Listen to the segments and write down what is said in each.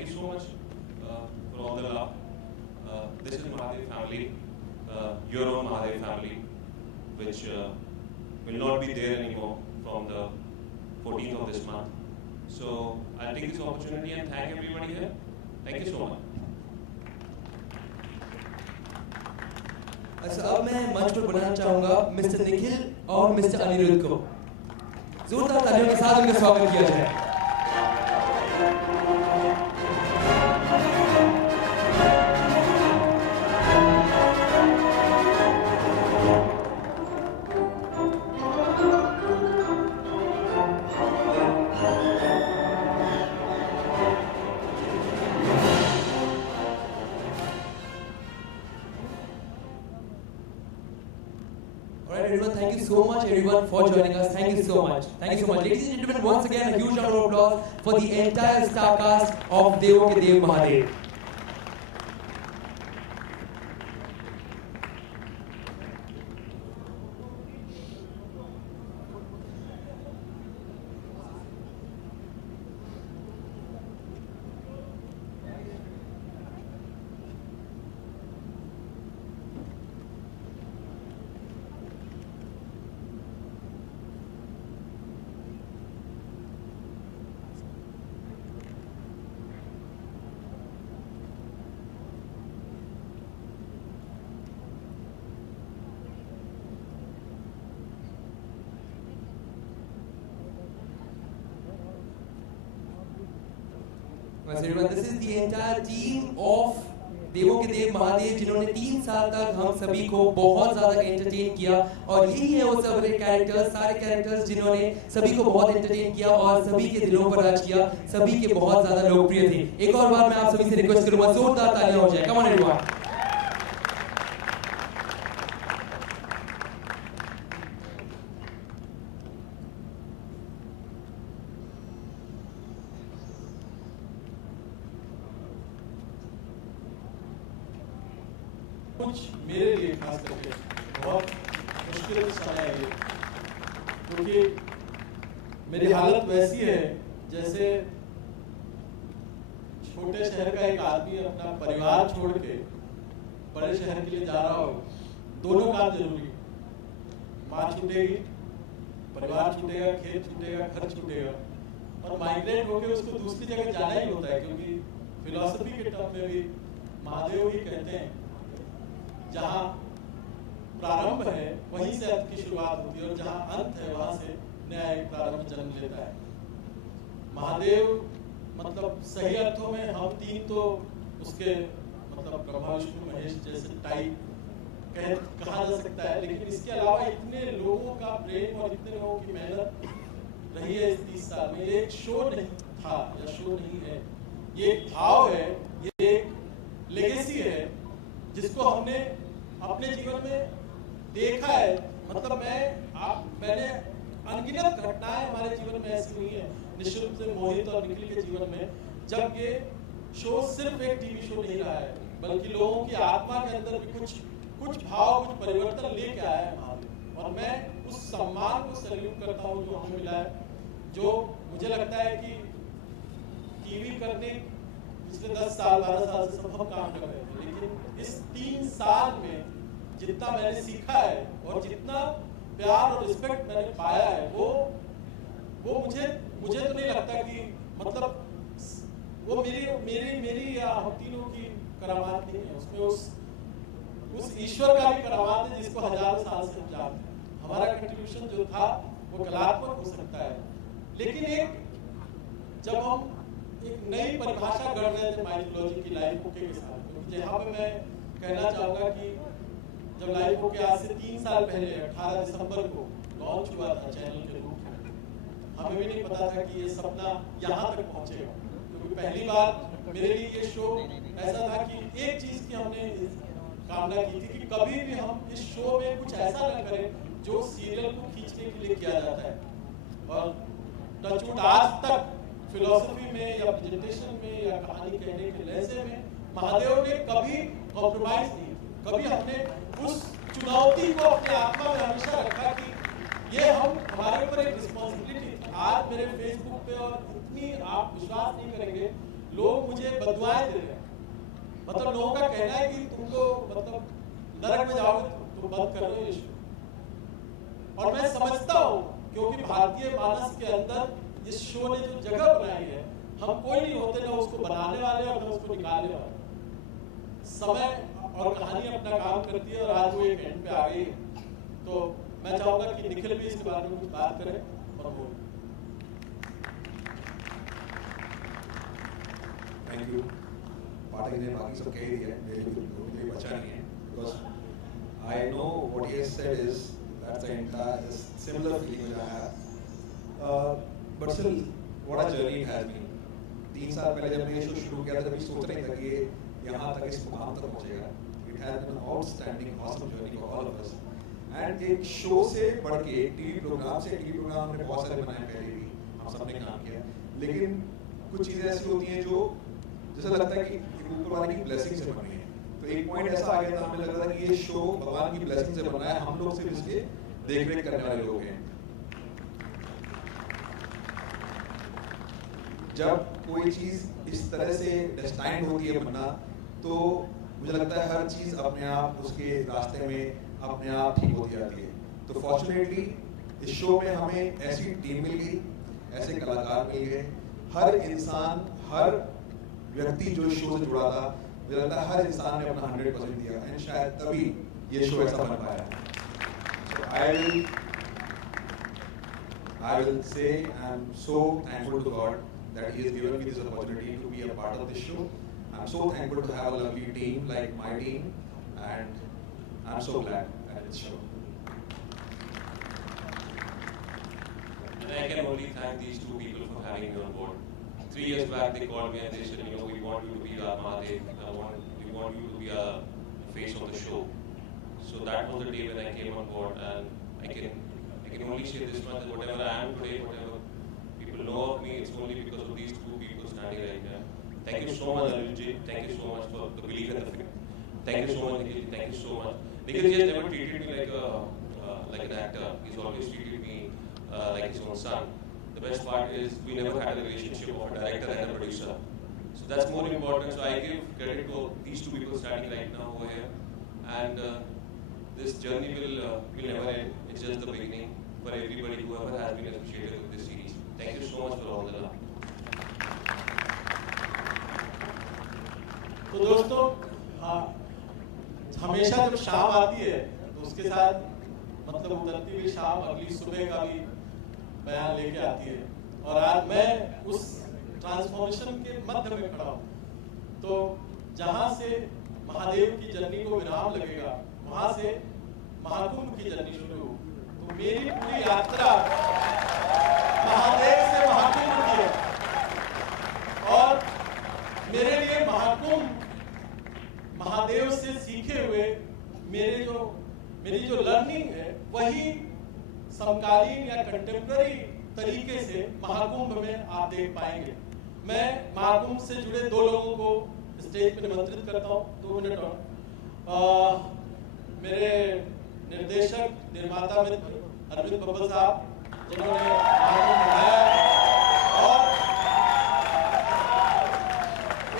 thank you so much for all the love. This is Mahadev family, your own Mahadev family, which will not be there anymore from the 14th of this month. So I'll take this opportunity and thank everybody here. Thank you so much. अच्छा, अब मैं मंच पर बुलाना चाहूंगा mister Nikhil और mister Anirudh को। जोरदार तालियों के साथ उनका स्वागत किया जाए। Everyone, thank you so much everyone for joining us. Thank you so much. Thank you so much. Ladies and gentlemen, once again a huge round of applause for the entire star cast of Devon Ke Dev Mahadev. This is the entire team of देवों के देव महादेव जिन्होंने 3 साल तक हम सभी को बहुत ज्यादा एंटरटेन किया और यही है वो सारे कैरेक्टर्स जिन्होंने सभी को बहुत एंटरटेन किया और सभी के दिलों पर राज किया, सभी के बहुत ज्यादा लोकप्रिय थे। एक और बार मैं आप सभी से रिक्वेस्ट करूंगा जोरदार तालियां हो जाए। कम ऑन एवरीवन। कुछ मेरे लिए खास करके बहुत मुश्किल समय है क्योंकि मेरी हालत वैसी है जैसे छोटे शहर का एक आदमी अपना परिवार छोड़ के बड़े शहर के लिए जा रहा हो। दोनों काम जरूरी, माँ छूटेगी, परिवार छूटेगा, खेत छूटेगा, घर छूटेगा और माइग्रेट होकर उसको दूसरी जगह जाना ही होता है क्योंकि फिलॉसफी के टर्म में भी महादेव ही कहते हैं जहाँ प्रारंभ है वहीं से अंत की शुरुआत होती है और जहाँ अंत है वहां से नया एक प्रारंभ जन्म लेता है। महादेव मतलब सही अर्थों में हम तीन तो उसके मतलब ब्रह्मा विष्णु महेश जैसे टाइप कहा जा सकता है, लेकिन इसके अलावा इतने लोगों का प्रेम और इतने लोगों की मेहनत रही है इस 30 साल में। ये एक शो नहीं था या शो नहीं है, ये एक भाव है, ये एक लेगेसी है जिसको हमने अपने जीवन में देखा है। मतलब मैंने अनगिनत घटनाएं हमारे जीवन में ऐसी हुई है, निश्चित से मोहित और निखिल के जीवन में, जब ये शो सिर्फ एक टीवी शो नहीं रहा है बल्कि लोगों की आत्मा के अंदर भी कुछ भाव, कुछ परिवर्तन लेके आया है महादेव। और मैं उस सम्मान को सैल्यूट करता हूँ जो हमें मिला है, जो मुझे लगता है कि टीवी करने पिछले 10 साल 12 साल से सब हम काम कर रहे थे, लेकिन इस 3 साल में जितना मैंने सीखा है और जितना प्यार और रिस्पेक्ट मैंने पाया है वो मुझे तो नहीं लगता कि मतलब वो मेरी या हम तीनों की करामात नहीं है, उसमें उस ईश्वर का भी करामात है जिसको हजारों साल से हम जानते हैं। हमारा कंट्रीब्यूशन जो था वो कलात्मक हो सकता है, लेकिन जब हम एक नई परिभाषा गढ़ रहे थे माइथोलॉजी की लाइफ ओके के साथ, क्योंकि यहाँ पे मैं कहना चाहूंगा कि जब लाइफ ओके आज से 3 साल पहले 18 दिसंबर को लॉन्च हुआ था चैनल के रूप में, हमें भी नहीं पता था कि ये सपना यहाँ तक पहुंचेगा। क्योंकि पहली बार मेरे लिए ये शो ऐसा था कि एक चीज की हमने कामना की थी कि कभी भी हम इस शो में कुछ ऐसा न करें जो सीरियल को खींचने के लिए किया जाता है। और टचवुड आज तक फिलोसफी में या प्रेजेंटेशन में या कहानी कहने के लहजे में महादेव ने कभी कॉम्प्रोमाइज नहीं, कभी हमने उस चुनौती को अपने आत्मा में हमेशा रखा कि ये हमारे ऊपर एक रिस्पॉन्सिबिलिटी। आज मेरे फेसबुक पे और इतनी आप विश्वास नहीं करेंगे लोग मुझे बदुआएं दे रहे हैं। मतलब लोगों का कहना है कि तुम तो मतलब नरक में जाओगे, तुम बंद कर रहे हो ये शो। और मैं समझता हूँ, क्योंकि भारतीय मानस के अंदर इस शो ने जो जगह बनाई है, हम कोई नहीं होते ना उसको बनाने वाले और ना उसको निकालने वाले। समय और कहानी अपना काम करती है और आज वो एक एंड पे आ गई है। तो मैं चाहूंगा कि निखिल भी इसके बारे में कुछ बात करें और बोले। Thank you. पाठक ने बाकी सब कह दिया है, मेरे लिए बचा नहीं है, because I know what he has said is that's the entire similar feeling which I have. But still, what a journey it has been. 3 साल पहले जब मैं ये शो शुरू किया था, तभी सोच नहीं था कि ये यहाँ तक इस मुकाम तक पहुँचेगा। It has been an outstanding, awesome journey for all of us. And एक शो से बढ़ के एक टीवी प्रोग्राम से, टीवी प्रोग्राम हमने बहुत सारे बनाए पहले भी, हम सबने काम किया, लेकिन कुछ चीज़ें ऐसी होती हैं जो जैसा लगता है कि ऊपर वाले की ब्लेसिंग से बनी है। तो एक पॉइंट ऐसा आ गया था, हमें लग रहा था कि ये शो भगवान की ब्लेसिंग से बना है, हम लोग सिर्फ इसके देख रेख करने वाले लोग हैं। जब कोई चीज़ इस तरह से डेस्टाइन्ड होती है बनना, तो मुझे लगता है हर चीज़ अपने आप उसके रास्ते में अपने आप ठीक होती जाती है। तो फॉर्चुनेटली इस शो में हमें ऐसी टीम मिल गई, ऐसे कलाकार मिल गए, हर इंसान, हर व्यक्ति जो इस शो से जुड़ा था, मुझे लगता है हर इंसान ने अपना 100% दिया, एंड शायद तभी ये शो ऐसा बन पाया। So I will say I am so thankful to God that He has given me this opportunity to be a part of this show. I am so thankful to have a lovely team like my team, and I am so glad at this show. And I can only thank these two people for having me on board. 3 years back, they called me and they said, we want you to be our Mahadev, we want you to be a face of the show. So that was the day when I came on board, and I can only say this much, that whatever I am today, whatever people know of me, it's only because of these two people standing right here. Thank you so much, Anilji. Thank you so much for the belief in the film. Thank you so much, Nikhil. Thank you so much. Nikhil has never treated me like an actor. He's always treated me like his own son. The best part is we never had a relationship of a director and a producer. So that's more important. So I give credit to these two people standing right now over here. And this journey will never end. It's just the beginning for everybody, whoever has been associated with this series. Thank you so much for all the love. तो दोस्तों, हमेशा जब शाम आती है तो उसके साथ मतलब उतरती हुई शाम अगली सुबह का भी बयान लेके आती है। और आज मैं उस ट्रांसफॉर्मेशन के मध्य में खड़ा हूँ। तो जहाँ से महादेव की जर्नी को विराम लगेगा, वहाँ से महाकुंभ की जर्नी शुरू हो। तो मेरी पूरी यात्रा महादेव से महाकुंभ की है, और मेरे लिए महाकुंभ महादेव से सीखे हुए मेरी जो लर्निंग है, वही समकालीन या कंटेम्पररी तरीके से महाकुंभ में आप देख पाएंगे। मैं महाकुंभ से जुड़े 2 लोगों को स्टेज पर निमंत्रित करता हूँ। 2 मिनट और मेरे निर्देशक निर्माता मित्र अरविंद बब्बर साहब, जिन्होंने महाकुंभ बनाया है, और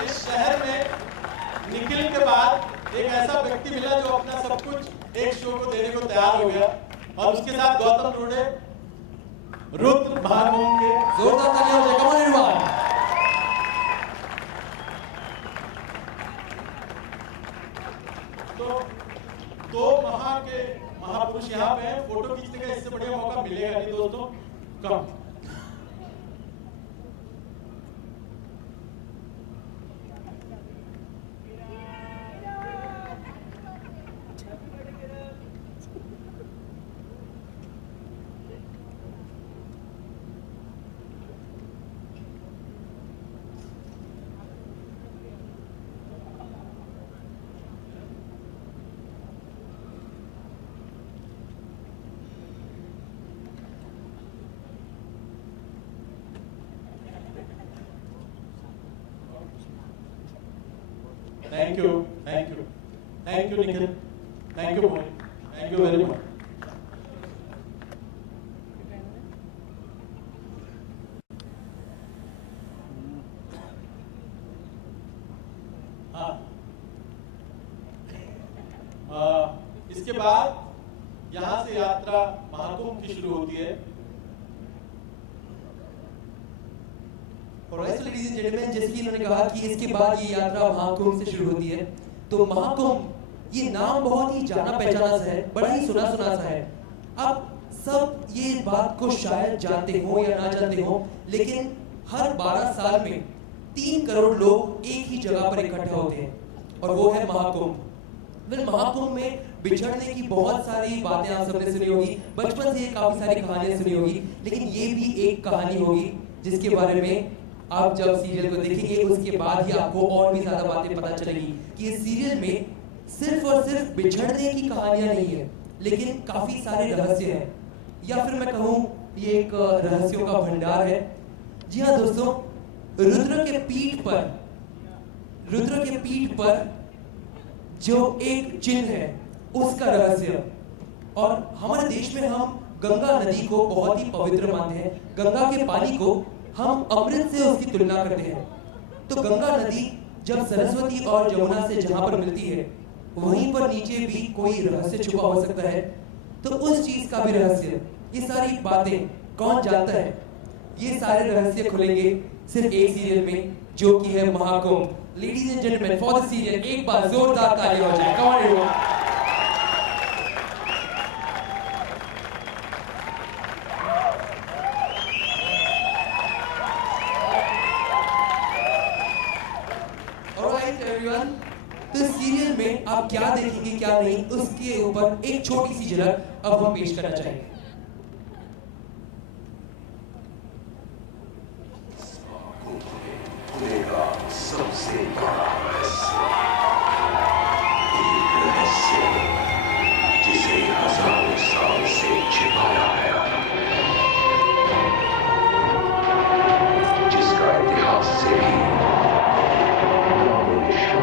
इस शहर में निखिल के बाद एक ऐसा व्यक्ति मिला जो अपना सब कुछ एक शो को देने को तैयार हो गया, और उसके साथ गौतम रोडे, रुद्र महाकुंभ के जोरदार तालियां हो जाए। कम ऑन एवरीवन। तो 2 महापुरुष यहाँ पे हैं। फोटो खींचने का इससे बढ़िया मौका मिलेगा नहीं दोस्तों। कम Thank you, Nikhil. Thank you, boy. Thank you very much. हाँ। इसके बाद यहाँ से यात्रा महाकुंभ की शुरू होती है। Alright, so ladies and gentlemen, जैसे कि इन्होंने कहा कि इसके बाद ये यात्रा महाकुंभ से शुरू होती है, तो महाकुंभ ये नाम बहुत ही जाना पहचाना सा है, बड़ा ही सुना सुना सा है। अब सब ये बात को शायद जानते हो या ना जानते हो, लेकिन हर 12 साल में 3 करोड़ लोग एक ही जगह पर इकट्ठा होते हैं, और वो है महाकुंभ। फिर महाकुंभ में बिछड़ने की बहुत सारी बातें आप सबने सुनी होगी, बचपन से काफी सारी कहानियां सुनी होगी, लेकिन ये भी एक कहानी होगी जिसके बारे में आप जब सीरियल को देखेंगे उसके बाद ही आपको और भी ज्यादा बातें पता चलेगी कि इस सीरियल में सिर्फ और सिर्फ बिछड़ने की कहानियां नहीं है, लेकिन काफी सारे रहस्य हैं, या फिर मैं कहूँ ये एक रहस्यों का भंडार है। जी हाँ दोस्तों, रुद्र के पीठ पर जो एक चिन्ह है उसका रहस्य। और हमारे देश में हम गंगा नदी को बहुत ही पवित्र मानते हैं, गंगा के पानी को हम अमृत से उसकी तुलना करते हैं। तो गंगा नदी जब सरस्वती और जमुना से जहां पर मिलती है, वहीं पर नीचे भी कोई रहस्य छुपा हो सकता है, तो उस चीज का भी रहस्य, ये सारी बातें कौन जानता है? ये सारे रहस्य खुलेंगे सिर्फ एक सीरियल में, जो कि है Mahakumbh. Ladies and gentleman, for the serial एक बार जोरदार ताली हो जाए। कम ऑन एवरीवन। तो सीरियल में आप क्या देखेंगे क्या नहीं, उसके ऊपर एक छोटी सी झलक अब हम पेश करना चाहेंगे। सबसे बड़ा रहस्य, एक रहस्य जिसे हजारों साल से छिपाया गया, जिसका इतिहास से भी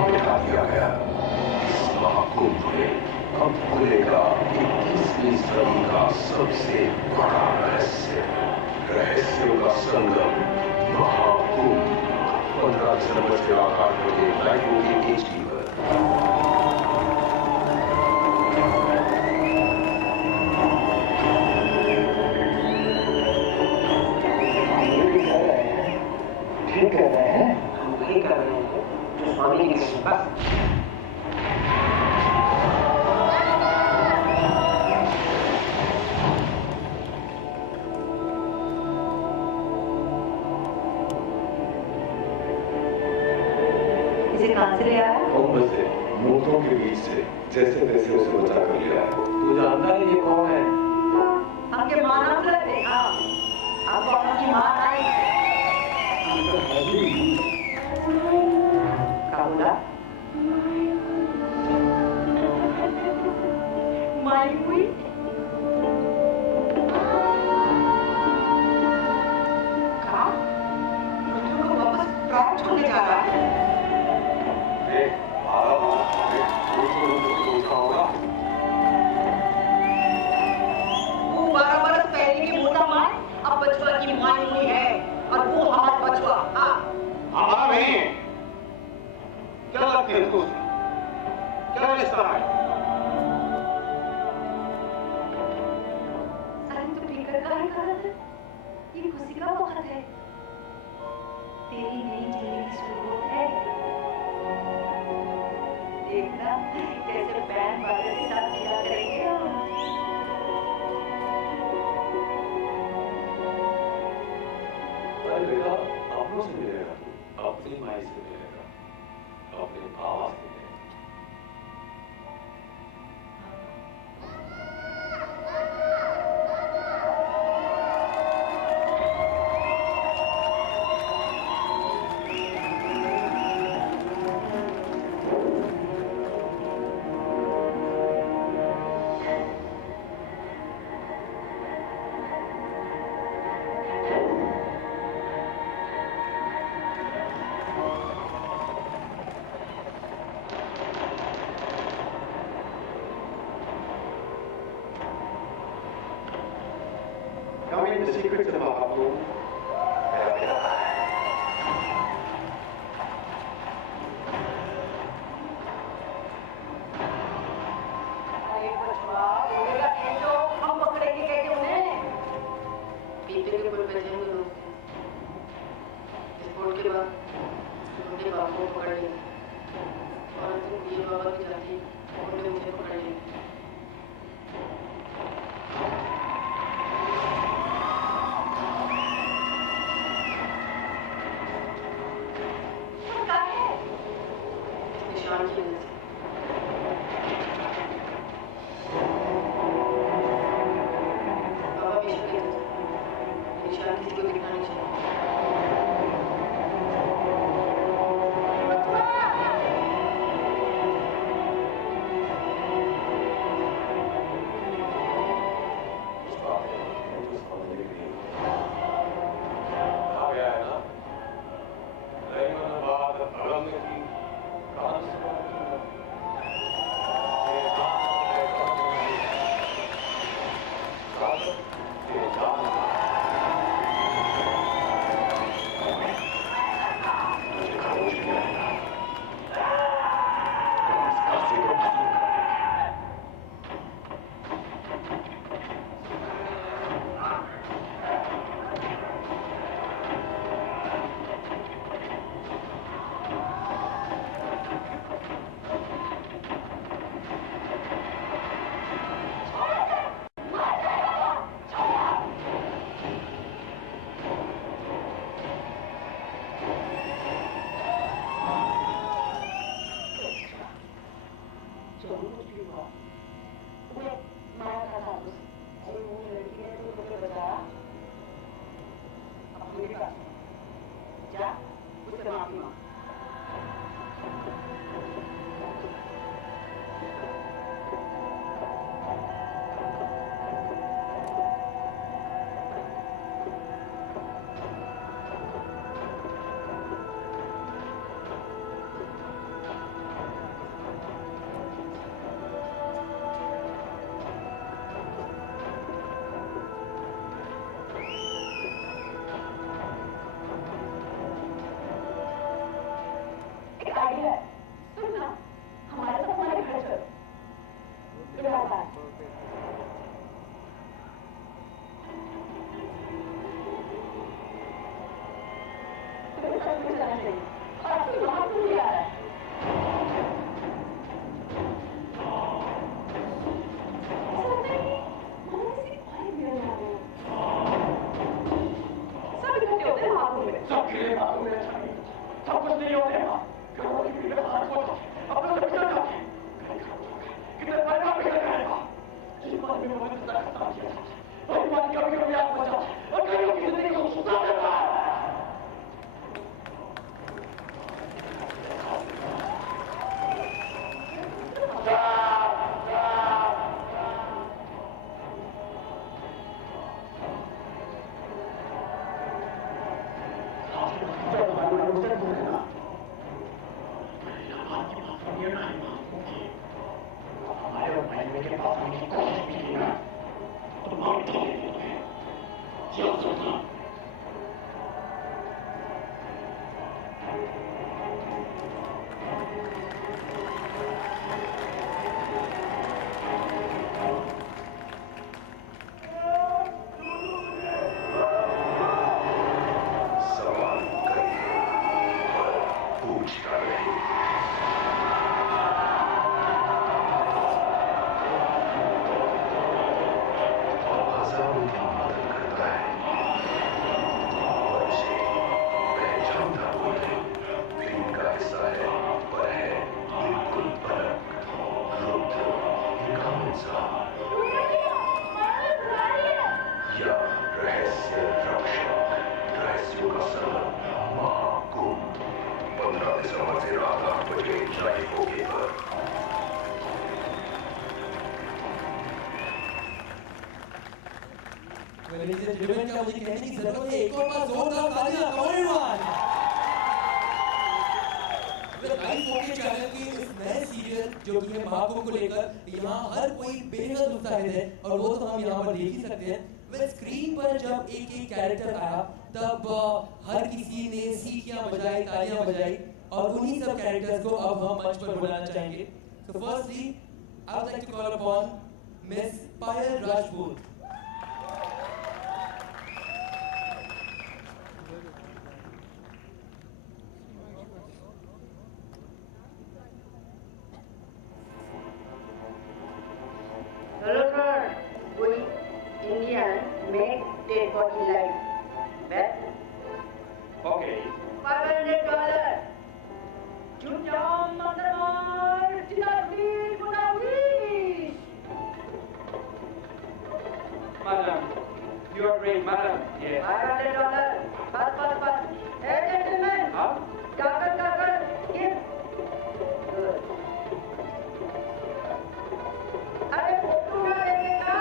मिटा दिया गया। इस महाकुंभ में अब खुलेगा 21वीं सदी का सबसे बड़ा रहस्य, रहस्यों का संगम महाकुंभ। 15 दिसंबर से रात 8 बजे लाइव होगी HD पर। ठीक कर रहे हैं, हम वही कर रहे हैं जो स्वामी की कृपा। इसे कहां से ले आया? मुंबई से, मूर्तों के बीच से, जैसे तैसे उसे बचा कर लिया है। तू जानता है ये कौन है? आपके मां नाम लेते हैं। हाँ, आपको आपकी मां आई। बोला माई हुई कहा को वापस प्राप्त होने जा रहा है। वो 12 बरस पहले की मोटा माँ अब बचवा की माँ हुई है, और वो हमारा बचवा। हाँ हमारा नहीं है। क्या लगती है तुझको? क्या रिश्ता है? अरे तू फिक्र काहे करत है? ये खुशी का वक्त है, तेरी नई जिंदगी की शुरुआत है। देखना कैसे बैंड बाजे के साथ विदा करेंगे हम। अरे बेटा, अपनों से मिलेगा तू, अपनी माई से मिलेगा, अपने आवाज से मिलेगा। Coming the secrets of Mahaprabhu. बचवा बोलेगा नहीं तो हम पकड़ेंगे कैसे उन्हें? पीपे के पुल पे जाएंगे लोग। विस्फोट के बाद उनके बाप को पकड़ लेंगे और तुम ये बाबा की जाति उन्हें मुझे पकड़ लेंगे। निशान की वजह से बाबा हमेशा कहते थे निशान किसी को दिखना नहीं चाहिए। क्या मुझे कहने की जरूरत है? एक और बार जोरदार तालियां, come on everyone! Live okay channel की इस नए सीरियल जो कि है महाकुंभ को लेकर यहाँ हर कोई बेहद उत्साहित है और वो तो हम यहाँ पर देख ही सकते हैं। वह स्क्रीन पर जब एक एक कैरेक्टर आया तब हर किसी ने सीटियां बजाई, तालियां बजाई और उन्हीं सब कैरेक्टर्स को अब हम मंच पर बुलाना चाहेंगे। So firstly, I would like to call upon miss Payal Rajput. Hello sir, we Indian make dead body life. Bet Okay. $500. Jumjam Mandamar Chidari Gunawi. Madam, you are great, madam. Yes. $500. Bas. Hey gentlemen. Huh? Kakar, give. Good. अरे photo ना लेंगे ना।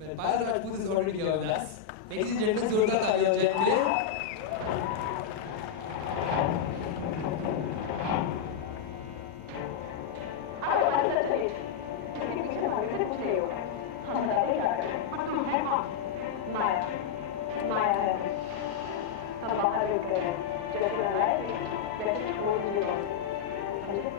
Well, Payal Rajput is already here with us. Ladies and gentlemen, जोरदार तालियां हो जाए इनके लिए। आप अच्छा चलिए। इसके पीछे हमारे से कुछ नहीं होगा। हम बताते क्या करें? पर तुम है कौन? माया है। हम बाहर रुक गए हैं। जैसे लड़ाई थी, वैसे छोड़ दिए वहाँ। समझे?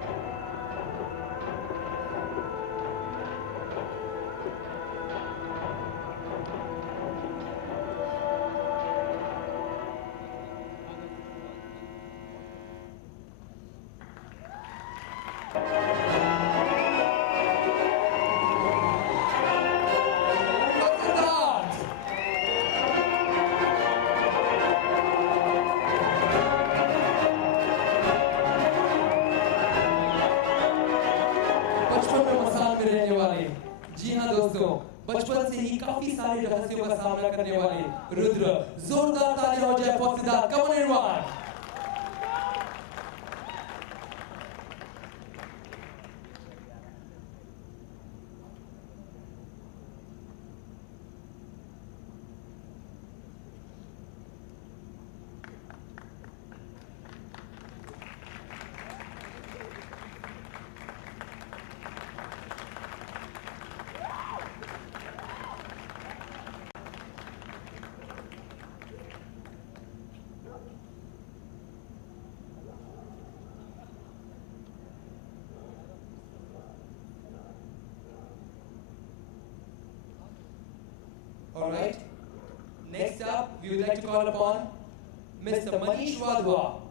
बचपन में मसाल में रहने वाले, जी हाँ दोस्तों, बचपन से ही काफी सारे रहस्यों का सामना करने वाले रुद्र, जोरदार तालियां हो जाए for Siddharth. Come on everyone. All right. Next up, we would like to call upon Mr. Manish Wadhwa.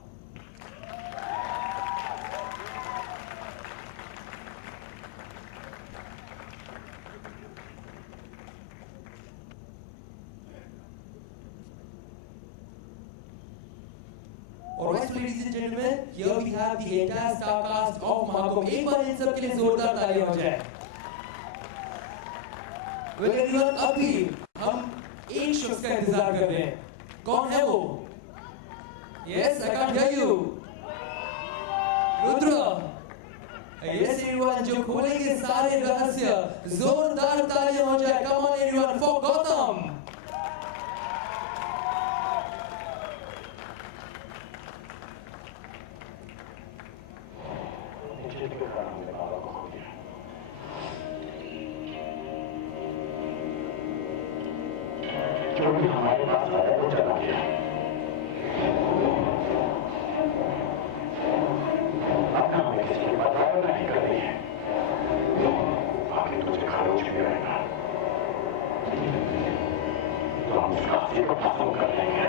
All right, so ladies and gentlemen, here we have the entire star cast of Mahakumbh. एक बार इन सब के लिए जोरदार तालियां हो जाए। Well, everyone, अभी हम एक शख्स का इंतजार कर रहे हैं। कौन है वो? Yes, I can't hear you. Rudra. Yes, everyone, जो खोलेंगे सारे रहस्य, जोरदार तालियां हो जाए। Come on, everyone, for Gautam. जो भी हमारे पास आया वो चला गया। अब हमें किसी की परवाह नहीं करनी है। आगे तुझे खारोज में रहेगा तो हम इस काफिले को खत्म कर देंगे।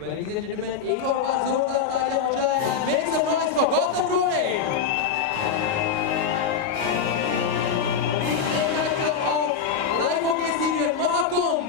Well, ladies and gentlemen, एक और बार जोरदार तालियां हो जाए and make some noise for Gautam Roy. The actor of live okay serial Mahakumbh.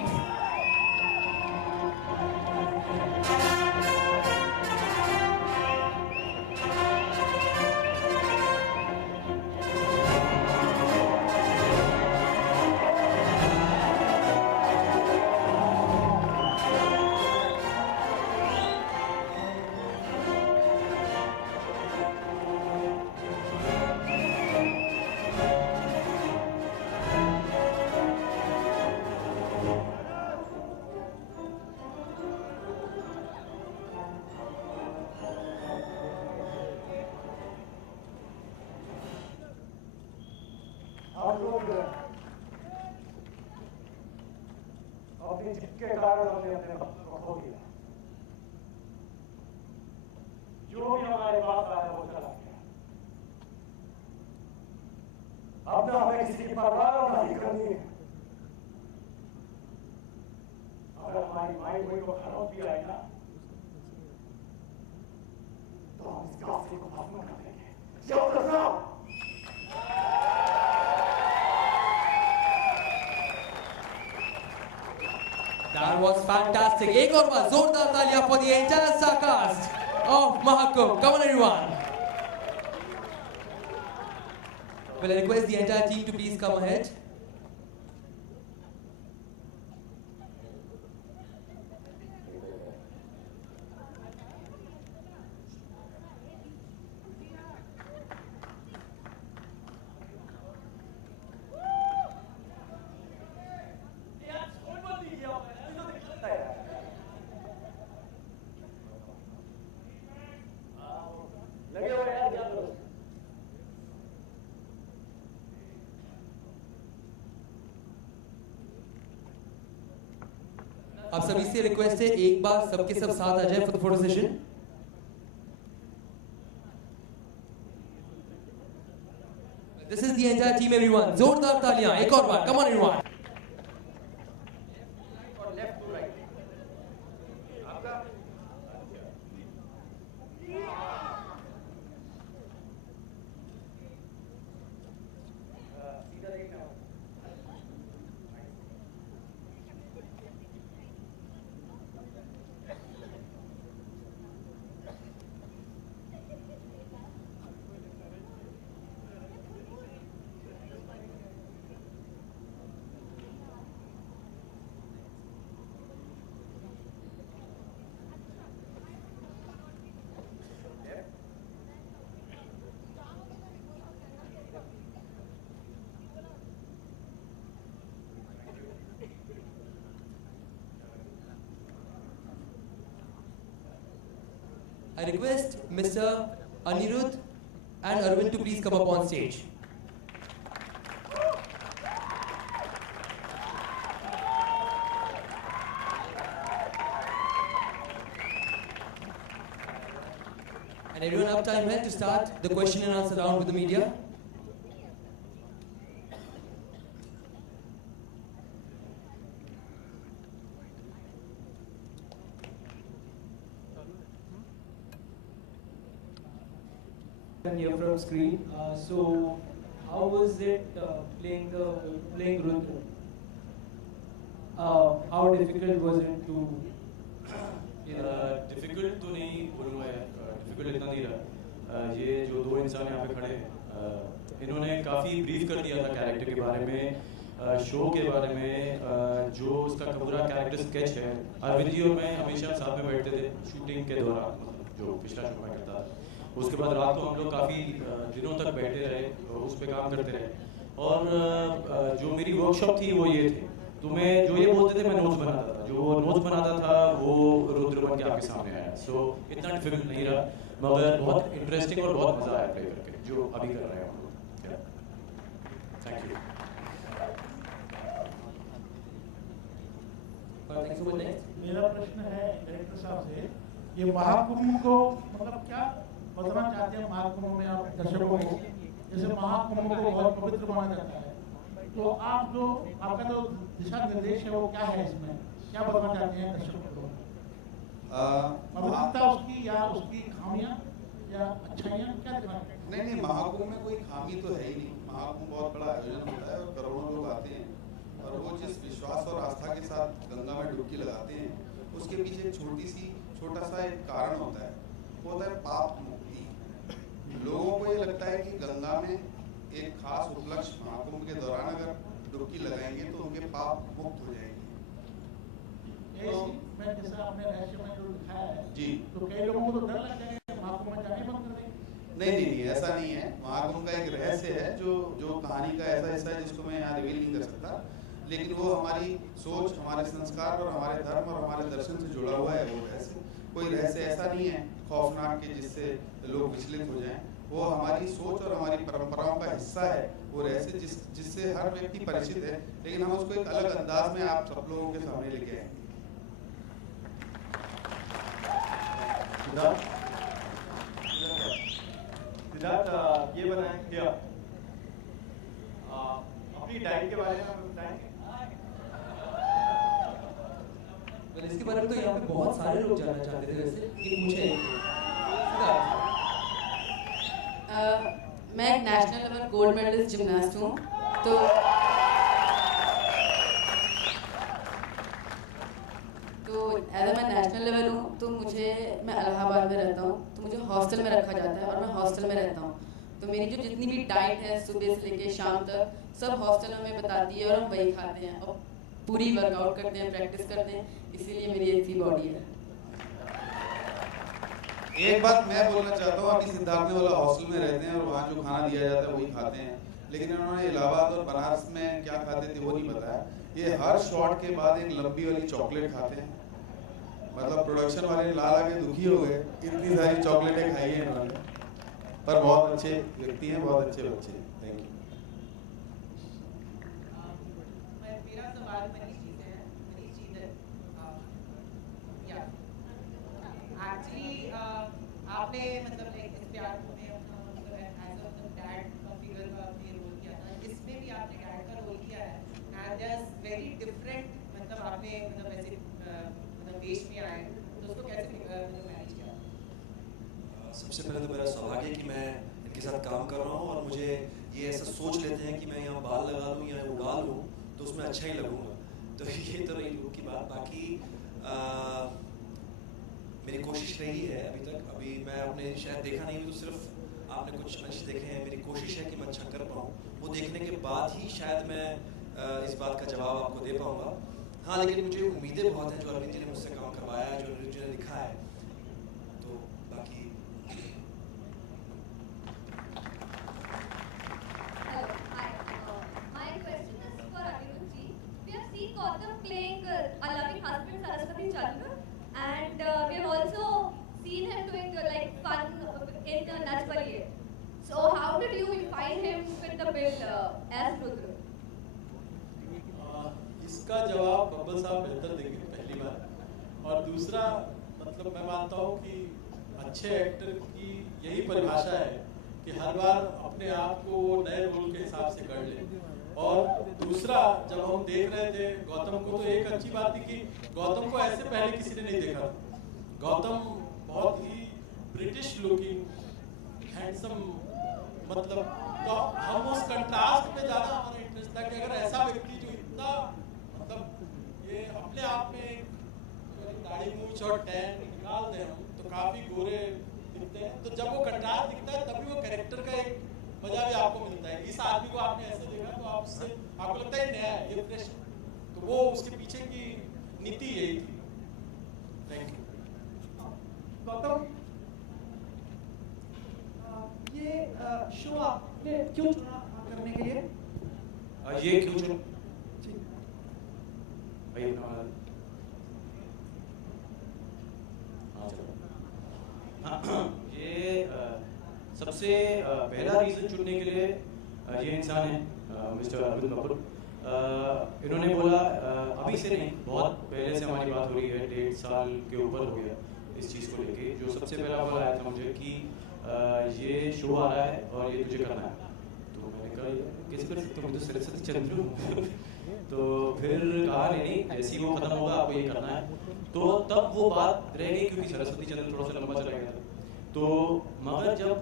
हम लोग अपनी जिद के कारण हमने अपने वक्त को खो दिया। जो भी हमारे पास आया वो चला गया। अब ना हमें किसी की परवाह नहीं करनी है। अगर हमारी माई कोई को खरोच भी आई ना तो हम इस काफिले को खत्म कर देंगे। याद रखना। That was fantastic. एक और बार जोरदार तालियां for the entire star cast of Mahakumbh. Come on everyone. Well, I request the entire team to please come ahead. आप सभी से रिक्वेस्ट है एक बार सबके सब साथ आ जाए for the photo session. This is the entire team everyone. जोरदार तालियां एक और बार। Come on everyone. I request Mr. Anirudh and Arvind to please come up on stage. And everyone have time here to start the question and answer round with the media. Here from screen. So, how was it playing Rudra? How difficult was it to? Difficult तो नहीं बोलूँगा यार, difficult इतना नहीं रहा। ये जो दो इंसान यहाँ पे खड़े हैं, इन्होंने काफ़ी ब्रीफ कर दिया था कैरेक्टर के बारे में, शो के बारे में, जो उसका पूरा कैरेक्टर स्केच है। अरविंद जी और मैं हमेशा साथ में बैठते थे शूटिंग के दौरान, जो पिछला शो में करता था। उसके बाद रात को हम लोग काफ़ी दिनों तक बैठे रहे, उस पर काम करते रहे। और जो मेरी वर्कशॉप थी वो ये थी, तो मैं जो ये बोलते थे मैं नोट्स बनाता था, जो नोट्स बनाता था वो रुद्र बन के आपके सामने आया। सो इतना डिफिकल्ट नहीं रहा, मगर बहुत इंटरेस्टिंग और बहुत मज़ा आया प्ले करके, जो अभी कर रहे हैं हम लोग। Thank you. मेरा प्रश्न है डायरेक्टर साहब से, ये महाकुंभ को मतलब क्या बताना चाहते हैं महाकुंभ में आप दर्शकों को? जैसे महाकुंभ को बहुत पवित्र माना जाता है, तो आप जो आपका जो दिशा निर्देश है वो क्या है, इसमें क्या बताना चाहते हैं दर्शकों को? पवित्रता उसकी या उसकी खामियां या अच्छाइयां क्या दिखाना? नहीं, महाकुंभ में कोई खामी तो है ही नहीं। महाकुंभ बहुत बड़ा आयोजन होता है और करोड़ों लोग आते हैं, और वो जिस विश्वास और आस्था के साथ गंगा में डुबकी लगाते हैं, उसके पीछे एक छोटा सा एक कारण होता है, वो होता है पाप मुक्ति। लोगों को ये लगता है कि गंगा में एक खास उपलक्ष्य महाकुंभ के दौरान अगर डुबकी लगाएंगे तो उनके पाप मुक्त हो जाएंगे। तो मैं जैसा आपने रहस्य में जो दिखाया है जी, तो कई लोगों को तो डर लग जाएगा महाकुंभ में जाने बंद कर देंगे। नहीं, ऐसा नहीं है। महाकुंभ का एक रहस्य है जो कहानी का ऐसा हिस्सा है जिसको मैं यहाँ रिवील नहीं कर सकता, लेकिन वो हमारी सोच, हमारे संस्कार और हमारे धर्म और हमारे दर्शन से जुड़ा हुआ है। वो रहस्य, कोई रहस्य ऐसा नहीं है खौफनाक के जिससे लोग विचलित हो जाएं। वो हमारी सोच और हमारी परंपराओं का हिस्सा हिस्सा है वो रहस्य जिससे हर व्यक्ति परिचित है, लेकिन हम उसको एक अलग अंदाज में आप सब लोगों के सामने लेके आएंगे। सिद्धार्थ, ये बताएंगे अपनी डाइट के बारे में हमें बताएंगे? इसके बारे में तो यहाँ पे बहुत सारे लोग जानना चाहते थे वैसे, लेकिन मुझे मैं एक national level gold medalist gymnast हूँ, तो एज मैं नेशनल लेवल हूँ तो मैं इलाहाबाद में रहता हूँ, तो मुझे हॉस्टल में रखा जाता है और मैं हॉस्टल में रहता हूँ। तो मेरी जो जितनी भी डाइट है सुबह से लेके शाम तक सब हॉस्टल में बताती है और हम वही खाते हैं और पूरी वर्कआउट करते हैं, प्रैक्टिस करते हैं, इसीलिए मेरी ऐसी बॉडी है। एक बात मैं बोलना चाहता हूँ, अभी सिद्धार्थ ने बोला हॉस्टल में रहते हैं और वहाँ जो खाना दिया जाता है वही खाते हैं, लेकिन उन्होंने इलाहाबाद और बनारस में क्या खाते थे वो नहीं बताया। ये हर शॉट के बाद एक लंबी वाली चॉकलेट खाते हैं, मतलब प्रोडक्शन वाले ला के दुखी हो गए, इतनी सारी चॉकलेटें खाई है इन्होंने, पर बहुत अच्छे व्यक्ति हैं, बहुत अच्छे बच्चे हैं। Thank you. मेरा सवाल मनीष जी से है। एक्चुअली आपने मतलब इस प्यार में अपना मतलब एज अ डैड का फिगर का आपने रोल किया था, इसमें भी आपने डैड का रोल किया है and there is very different, मतलब आपने मतलब ऐसे मतलब देश में आए तो उसको कैसे मतलब मैनेज किया? सबसे पहले तो मेरा सौभाग्य है कि मैं इनके साथ काम कर रहा हूँ और मुझे ये ऐसा सोच लेते हैं कि मैं यहाँ बाल लगा लूँ या उगा लूँ तो उसमें अच्छा ही लगूंगा, तो ये तो रही लोगों की बात। बाकी मेरी कोशिश रही है अभी तक, अभी मैं आपने शायद देखा नहीं तो सिर्फ आपने कुछ मंच देखे हैं, मेरी कोशिश है कि मैं अच्छा कर पाऊँ, वो देखने के बाद ही शायद मैं इस बात का जवाब आपको दे पाऊँगा। हाँ, लेकिन मुझे उम्मीदें बहुत हैं जो अरविंद जी ने मुझसे काम करवाया है, जो अरविंद जी ने लिखा है, तो बाकी Gautam playing a loving husband Saraswati Chandra, and we have also seen him doing like fun in Nach Baliye. So how did you find him fit the bill as Rudra? इसका जवाब बब्बल साहब बेहतर देंगे पहली बार, और दूसरा मतलब मैं मानता हूँ कि अच्छे एक्टर की यही परिभाषा है कि हर बार अपने आप को वो नए रोल के हिसाब से कर ले। और दूसरा, जब हम देख रहे थे गौतम को तो एक अच्छी बात थी कि गौतम को ऐसे पहले किसी ने नहीं देखा था। गौतम बहुत ही ब्रिटिश लुकिंग हैंडसम, मतलब तो हम उस कंट्रास्ट में ज़्यादा हमारा इंटरेस्ट था कि अगर ऐसा व्यक्ति जो इतना मतलब ये अपने आप में दाढ़ी मूंछ और टैन निकाल दें हम तो काफ़ी गोरे दिखते हैं, तो जब वो कंट्रास्ट दिखता है तभी वो कैरेक्टर का एक मजा भी आपको मिलता है। इस आदमी को आपने ऐसे देखा तो आपको लगता है नया है, ये फ्रेश है, तो वो उसके पीछे की नीति यही थी। Thank you. गौतम, ये शो आपने क्यों चुना करने के लिए? ये क्यों चुना? भाई ये सबसे पहला रीज़न चुनने के लिए ये इंसान है मिस्टर अरविंद कपूर। इन्होंने बोला अभी से नहीं, बहुत पहले से हमारी बात हो रही है, 1.5 साल के ऊपर हो गया इस चीज़ को लेके, जो सबसे पहला बोला आया था मुझे कि ये शो आ रहा है और ये तुझे करना है। तो मैंने कहा कैसे कर सकते हो, मुझे सरस्वती चंद्र हूँ। तो फिर कहा नहीं, जैसे ही वो खत्म होगा आपको ये करना है। तो तब वो बात रह गई क्योंकि सरस्वती चंद्र थोड़ा सा लंबा चला गया था। तो मगर जब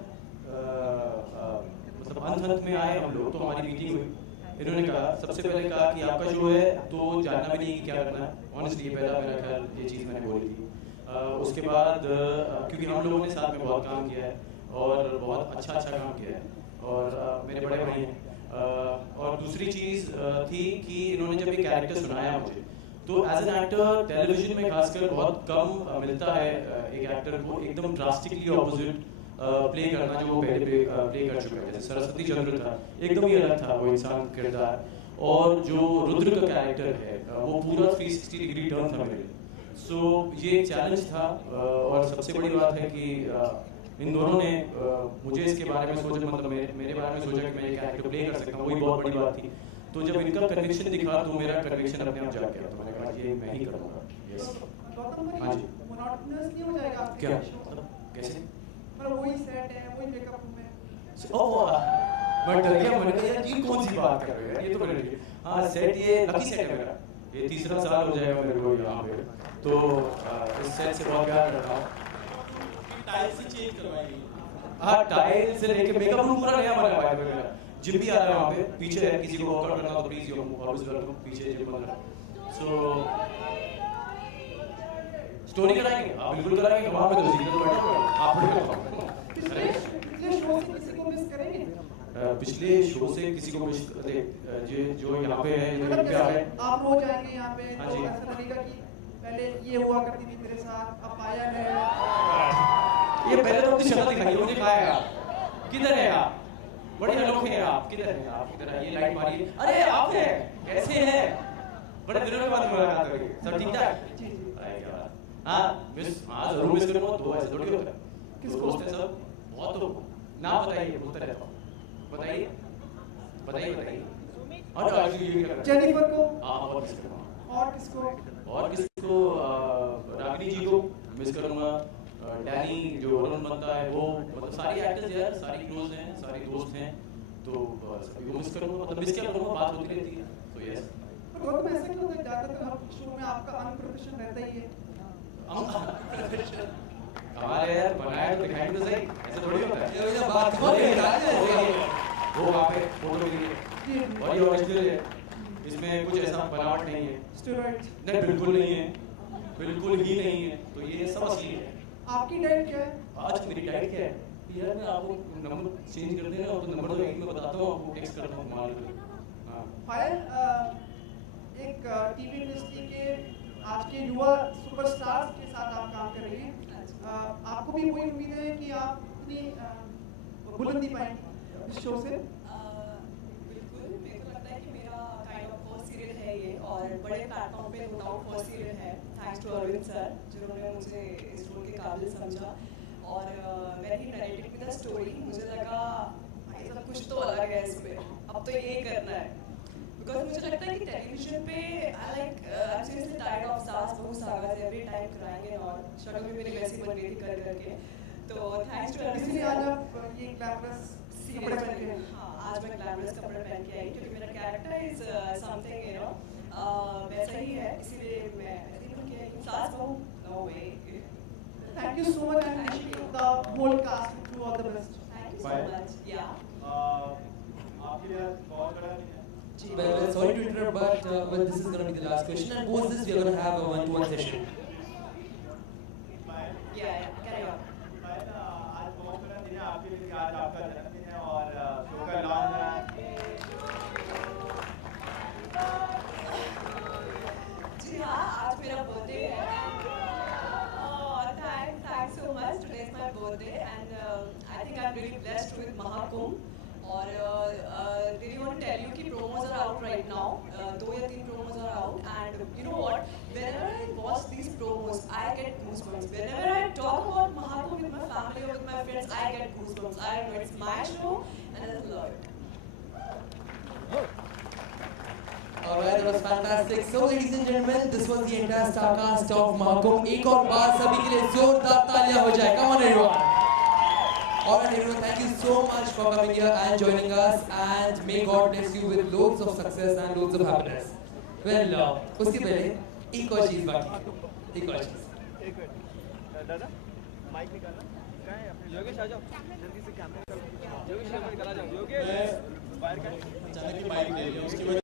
मतलब अंत में आए हम लोग तो हमारी मीटिंग हुई। इन्होंने कहा, सबसे पहले कहा कि आपका शो है तो जानना भी नहीं कि क्या करना है। ऑनेस्टली पहला मेरा ख्याल ये चीज़ मैंने बोली थी। उसके बाद क्योंकि हम लोगों ने साथ में बहुत काम किया है और बहुत अच्छा काम किया है और मेरे बड़े भाई हैं। और दूसरी चीज़ थी कि इन्होंने जब ये कैरेक्टर सुनाया मुझे, तो एज एन एक्टर टेलीविजन में खासकर बहुत कम मिलता है एक एक्टर को एकदम ड्रास्टिकली ऑपोजिट प्ले करना जो वो पहले प्ले कर चुका है। जैसे सरस्वती चंद्र था, एकदम ही अलग था वो इंसान किरदार, और जो रुद्र का कैरेक्टर है वो पूरा 360 डिग्री टर्न था मेरे लिए। सो ये एक चैलेंज था और सबसे बड़ी बात है कि इन दोनों ने मुझे इसके बारे में सोचा, मतलब मेरे बारे में सोचा कि मैं ये कैरेक्टर प्ले कर सकता हूँ, वही बहुत बड़ी बात थी। तो जब इनका कन्विक्शन दिखा तो मेरा कन्विक्शन अपने आप जाग गया, तो मैंने कहा ये मैं ही करूँगा। यस हाँ जी। मोनोटोनस नहीं हो जाएगा क्या कैसे? मतलब वही सेट है, वही मेकअप रूम है। ओह मैं डर गया, मैंने कहा यार ये कौन सी बात कर रहे हो, ये तो बड़े ठीक है। हाँ सेट, ये लकी सेट है मेरा, ये 3रा साल हो जाएगा मेरे को यहाँ पे, तो इस सेट से बहुत प्यार करता हूँ। टाइल्स ही चेंज करवाएंगे। हाँ टाइल से लेके मेकअप रूम पूरा नया बना हुआ है मेरा, जिम भी आ रहा है वहाँ पे, पीछे है, किसी को वर्कआउट करना हो तो प्लीज यू ऑलवेज वेलकम, पीछे जिम बन रहा है। सो स्टोरी कराएंगे आप, बिल्कुल कराएंगे, वहाँ पे तो सीधे तो बैठे हो आप। पिछले शो से किसी को मिस करेंगे? पिछले शो से किसी को मिस जो यहाँ पे है, जो पे आ रहे हैं, आप रोज आएंगे यहाँ पे, हाँ तो जी। ऐसा लगेगा कि पहले ये हुआ करती थी मेरे साथ, अब आया है। ये पहले तो अपनी शक्ल दिखाइए मुझे, कहाँ है आप, किधर है आप, बड़े अनोखे हैं आप, किधर हैं आप, किधर है, ये लाइट मारिए, अरे आप हैं, कैसे हैं, बड़े दिनों के बाद मुलाकात हो गई, सब ठीक ठाक? हाँ मिस, हाँ जरूर मिस करूँगा, तो ऐसे थोड़ी होता है, किसको दोस्त है सब, बहुत तो नाम बताइए, बोलता रहता हूँ, बताइए बताइए बताइए। और जेनिफर को, हाँ और किसको, और किसको रागिनी जी को मिस करूँगा, डैनी जो वरुण बनता है वो, मतलब सारी एक्टर्स यार, सारी क्लोज हैं, सारी दोस्त हैं, तो सभी को मिस करूँगा, मतलब मिस क्या करूँगा, बात होती रहती है, तो यस। पर गौतम ऐसा क्यों होता है, ज्यादातर हर शो में आपका अनप्रोफेशनल रहता ही है? हमारे यार बनाया तो दिखाएंगे तो सही, ऐसा थोड़ी होता है। ये बात हो रही है, वो वहाँ पे फोटो लीजिए, और ये ओरिजिनल है, इसमें कुछ ऐसा बनावट नहीं है, स्टेरॉइड्स नहीं बिल्कुल नहीं है, बिल्कुल ही नहीं है, तो ये सब असली है। आपकी डाइट क्या है? आज मेरी डाइट क्या है यार, मैं आपको नंबर चेंज कर देना, तो नंबर तो एक मैं बताता हूँ आपको, टेक्स्ट करता हूँ माल को। हाँ फायर एक टीवी इंडस्ट्री के आज के युवा सुपरस्टार्स के साथ आप काम कर रही हैं, आपको भी वही उम्मीद है कि आप इतनी बुलंदी पाएंगे इस शो से? बिल्कुल, मेरे को लगता है कि मेरा काइंड ऑफ फर्स्ट सीरियल है ये, और बड़े प्लेटफॉर्म पे नो डाउट फर्स्ट सीरियल है, थैंक्स टू अरविंद सर जिन्होंने मुझे इस रोल के काबिल समझा। और मैंने ही नरेटेड की द स्टोरी, मुझे लगा भाई सब कुछ तो अलग है इसमें, अब तो यही करना है, बिकॉज मुझे लगता है कि टेलीविजन पे I like seriously tired of सास बहू sagas every time crying and all, शक्ल भी मेरी वैसी बन गई थी कर करके, तो थैंक्स टू अरविंद। इसलिए आज आप ये ग्लैमरस कपड़े पहन के? हाँ आज मैं ग्लैमरस कपड़े पहन के आई, क्योंकि मेरा character is something you know वैसा ही है, इसीलिए मैं ऐसे ही कि सास बहू no way. Thank you so much and wish you the whole cast to all the best. Thank you so much. Yeah. आपके लिए बहुत बड़ा Well, sorry to interrupt, but this is going to be the last question, and post this we are going to have a one-to-one session. Yeah, carry on. आज बहुत बड़ा दिन है आपके लिए, आज आपका जन्मदिन है और शो का लॉन्च है। जी हाँ, आज मेरा बर्थडे है। Thanks so much. Today is my birthday, and I think I'm really blessed with Mahakumbh. और really want to tell you कि promos are out right now. 2 या 3 promos are out, and you know what? Whenever I watch these promos, I get goosebumps. Whenever I talk about Mahakumbh with my family or with my friends, I get goosebumps. I don't know, it's my show, and I love it. Alright, that was fantastic. So, ladies and gentlemen, this was the entire star cast of Mahakumbh. एक और बार सभी के लिए जोरदार तालियां हो जाए. Come on, everyone. Alright, everyone, thank you so much for coming here and joining us. And may God bless you with loads of success and loads of happiness. Well, उसके पहले एक और चीज बाकी, एक और चीज. दादा, माइक निकालना. योगेश आ जाओ, जल्दी से कैमरा. योगेश निकाल आ जाओ. योगेश, बाहर का. अचानक ही माइक ले लिया उसकी वजह